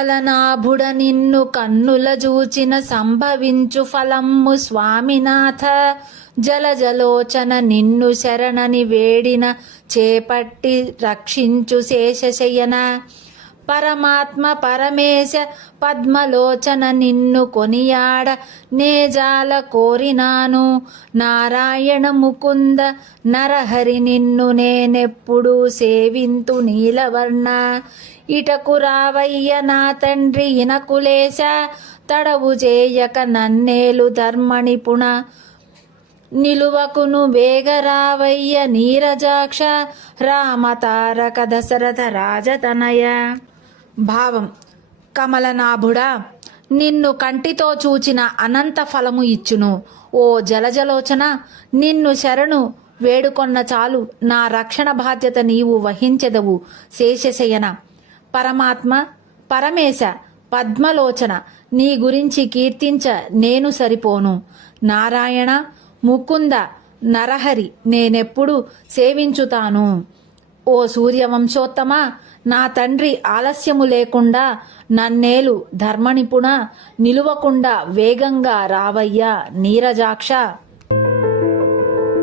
కమలనాభుడ నిన్ను కన్నుల జూచిన సంభవించు ఫలమ్ము స్వామినాథ. జలజలోచన నిన్ను శరణని వేడిన చేపట్టి రక్షించు శేషశయన. పరమాత్మ పరమేశ పద్మలోచన నిన్ను కొనియాడ నేజాల కోరినాను. నారాయణ ముకుంద నరహరి నిన్ను నేనెప్పుడు సేవింతు నీలవర్ణ. ఇటకు రావయ్య నా తండ్రి ఇనకులేశ, తడవు చేయక నన్నేలు ధర్మనిపుణ. నిలువకును వేగరావయ్య నీరజాక్ష, రామతారక దశరథ రాజతనయ. భావం: కమలనాభుడా, నిన్ను కంటితో చూచిన అనంత ఫలము ఇచ్చును. ఓ జలజలోచన, నిన్ను శరణు వేడుకొన్న చాలు నా రక్షణ బాధ్యత నీవు వహించెదవు. శేషశయన, పరమాత్మ పరమేశ పద్మలోచన, నీ గురించి కీర్తించ నేను సరిపోను. నారాయణ ముకుంద నరహరి నేనెప్పుడు సేవించుతాను. ఓ సూర్యవంశోత్తమ, నా తండ్రి ఆలస్యము లేకుండా నన్నేలు ధర్మనిపుణ. నిలువకుండా వేగంగా రావయ్యా నీరజాక్ష.